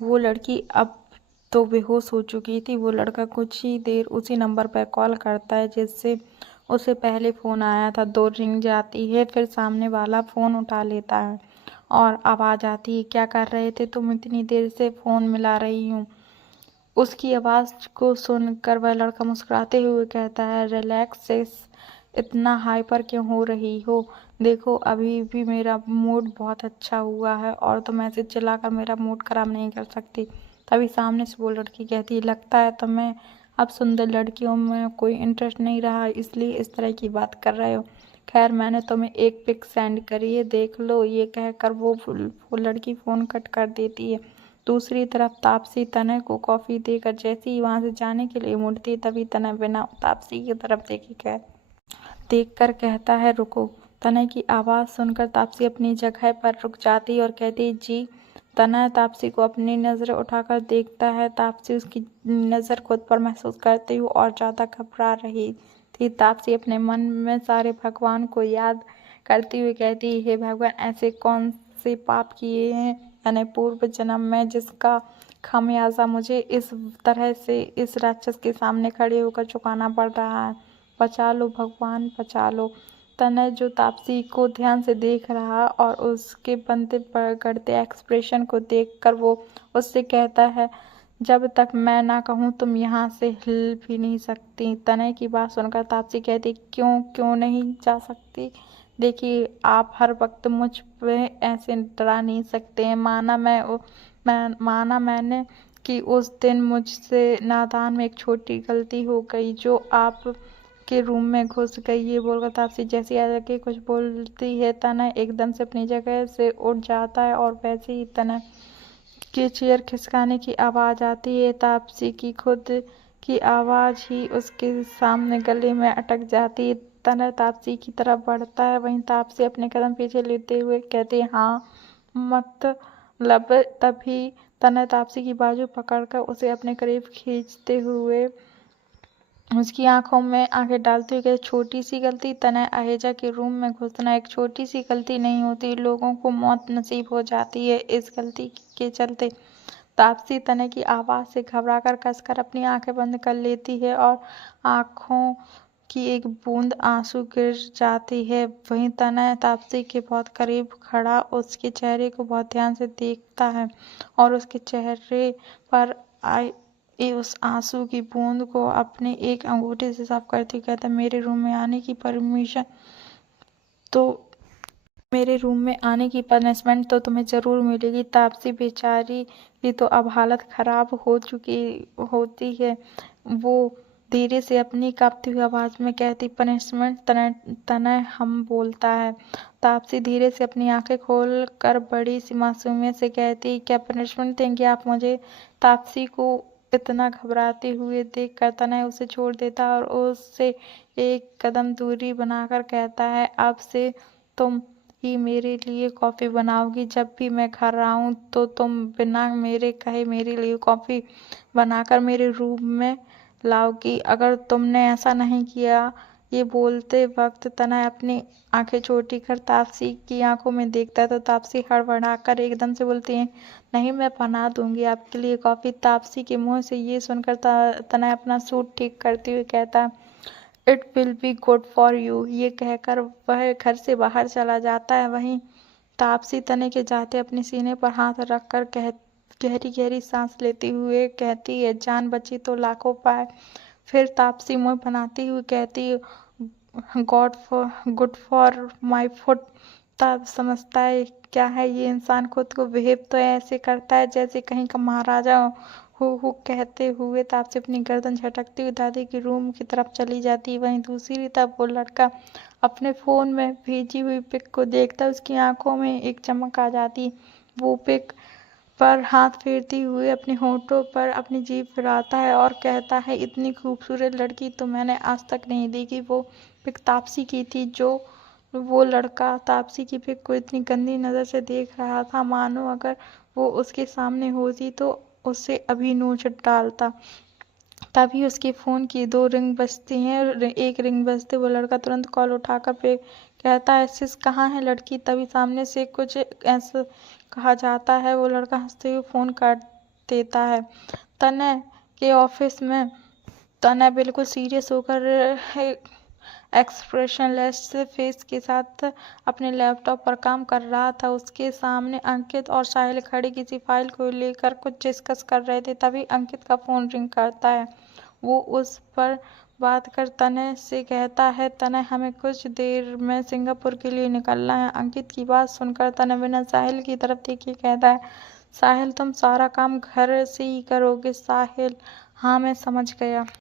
वो लड़की अब तो बेहोश हो चुकी थी। वो लड़का कुछ ही देर उसी नंबर पर कॉल करता है जिससे उसे पहले फ़ोन आया था। 2 रिंग जाती है, फिर सामने वाला फ़ोन उठा लेता है और आवाज़ आती है, क्या कर रहे थे तुम? इतनी देर से फ़ोन मिला रही हूँ। उसकी आवाज़ को सुनकर वह लड़का मुस्कुराते हुए कहता है, रिलैक्स सिस, इतना हाइपर क्यों हो रही हो? देखो अभी भी मेरा मूड बहुत अच्छा हुआ है और तुम ऐसे चिल्लाकर मेरा मूड खराब नहीं कर सकती। तभी सामने से वो लड़की कहती है, लगता है तुम्हें अब सुंदर लड़कियों में कोई इंटरेस्ट नहीं रहा, इसलिए इस तरह की बात कर रहे हो। खैर मैंने तुम्हें एक पिक सेंड करी है, देख लो। ये कहकर वो लड़की फ़ोन कट कर देती है। दूसरी तरफ तापसी तनय को कॉफ़ी देकर जैसे ही वहाँ से जाने के लिए मुड़ती, तभी तनय बिना तापसी की तरफ देखकर कहता है, रुको। तनय की आवाज़ सुनकर तापसी अपनी जगह पर रुक जाती और कहती, जी। तनय तापसी को अपनी नज़रें उठाकर देखता है। तापसी उसकी नज़र खुद पर महसूस करती हुई और ज़्यादा घबरा रही थी। तापसी अपने मन में सारे भगवान को याद करती हुई कहती, हे भगवान, ऐसे कौन से पाप किए हैं मैंने पूर्व जन्म में, जिसका खामियाजा मुझे इस तरह से इस राक्षस के सामने खड़े होकर चुकाना पड़ रहा है। बचा लो भगवान, बचा लो। तनय जो तापसी को ध्यान से देख रहा और उसके बनते पगड़ते एक्सप्रेशन को देखकर वो उससे कहता है, जब तक मैं ना कहूँ तुम यहाँ से हिल भी नहीं सकती। तनय की बात सुनकर तापसी कहती, क्यों क्यों नहीं जा सकती? देखिए आप हर वक्त मुझ पे ऐसे डरा नहीं सकते हैं। माना मैंने कि उस दिन मुझसे नादान में एक छोटी गलती हो गई जो आप के रूम में घुस गई। ये बोलकर तापसी जैसी आके कुछ बोलती है, तनय एकदम से अपनी जगह से उठ जाता है और वैसे ही तनय के चेयर खिसकाने की आवाज़ आती है। तापसी की खुद की आवाज़ ही उसके सामने गले में अटक जाती है। तनय तापसी की तरफ बढ़ता है, वहीं तापसी अपने कदम पीछे लेते हुए कहती है, हाँ मतलब। तभी तनय तापसी की बाजू पकड़कर उसे अपने करीब खींचते हुए उसकी आंखों में आंखें डालते हुए कहती, छोटी सी गलती तनय, अहेजा के रूम में घुसना एक छोटी सी गलती नहीं होती, लोगों को मौत नसीब हो जाती है इस गलती के चलते। तापसी तनय की आवाज़ से घबराकर कसकर अपनी आंखें बंद कर लेती है और आंखों की एक बूंद आंसू गिर जाती है। वहीं तनय तापसी के बहुत करीब खड़ा उसके चेहरे को बहुत ध्यान से देखता है और उसके चेहरे पर उस आंसू की बूंद को अपने एक अंगूठे से साफ करते हुए कहता, मेरे रूम में आने की पनिशमेंट तो तुम्हें जरूर मिलेगी। तापसी बेचारी की तो अब हालत खराब हो चुकी होती है। वो धीरे से अपनी कांपती हुई आवाज में कहती, पनिशमेंट? तनय हम बोलता है। तापसी धीरे से अपनी आंखें खोल कर बड़ी सी मासूमियत से कहती, क्या पनिशमेंट देंगे आप मुझे? तापसी को इतना घबराते हुए देखकर तनय उसे छोड़ देता और उससे एक कदम दूरी बनाकर कहता है, अब से तुम ही मेरे लिए कॉफ़ी बनाओगी। जब भी मैं घर आऊँ तो तुम बिना मेरे कहे मेरे लिए कॉफ़ी बनाकर मेरे रूम में लाओगी। अगर तुमने ऐसा नहीं किया। ये बोलते वक्त तनय अपनी आंखें छोटी कर तापसी की आंखों में देखता है तो तापसी हड़बड़ाकर एकदम से बोलती है, नहीं, मैं बना दूंगी आपके लिए कॉफ़ी। तापसी के मुंह से ये सुनकर तनय अपना सूट ठीक करते हुए कहता, it will be good for you. ये कहकर वह घर से बाहर चला जाता है। वहीं तापसी तनय के जाते अपने सीने पर हाथ रखकर गहरी गहरी सांस लेते हुए कहती है, जान बची तो लाखों पाए। फिर तापसी मुंह बनाती हुई कहती, गुड फॉर माई फुट। तब समझता है क्या है ये इंसान, खुद को बिहेव तो ऐसे करता है जैसे कहीं का महाराजा हो कहते हुए तापसी अपनी गर्दन झटकती हुई दादी के रूम की तरफ चली जाती। वहीं दूसरी तरफ वो लड़का अपने फोन में भेजी हुई पिक को देखता, उसकी आंखों में एक चमक आ जाती। वो पिक पर हाथ फेरती हुए अपने होठों पर अपनी जीभ फिराता है और कहता है, इतनी खूबसूरत लड़की तो मैंने आज तक नहीं देखी। वो पिक तापसी की थी। वो लड़का तापसी की पिक को इतनी गंदी नज़र से देख रहा था मानो अगर वो उसके सामने होती तो उससे अभी नोच डालता। तभी उसके फ़ोन की 2 रिंग बजती हैं। एक रिंग बजते वो लड़का तुरंत कॉल उठाकर पे कहता है, सिस कहाँ है लड़की? तभी सामने से कुछ ऐसा कहा जाता है। वो लड़का हंसते हुए फ़ोन काट देता है। तनय के ऑफिस में तनय बिल्कुल सीरियस होकर एक्सप्रेशनलेस फेस के साथ अपने लैपटॉप पर काम कर रहा था। उसके सामने अंकित और साहिल खड़े किसी फाइल को लेकर कुछ डिस्कस कर रहे थे। तभी अंकित का फोन रिंग करता है। वो उस पर बात कर तनय से कहता है, तनय हमें कुछ देर में सिंगापुर के लिए निकलना है। अंकित की बात सुनकर तनय बिना साहिल की तरफ देखे कहता है, साहिल तुम सारा काम घर से ही करोगे? साहिल, हाँ मैं समझ गया।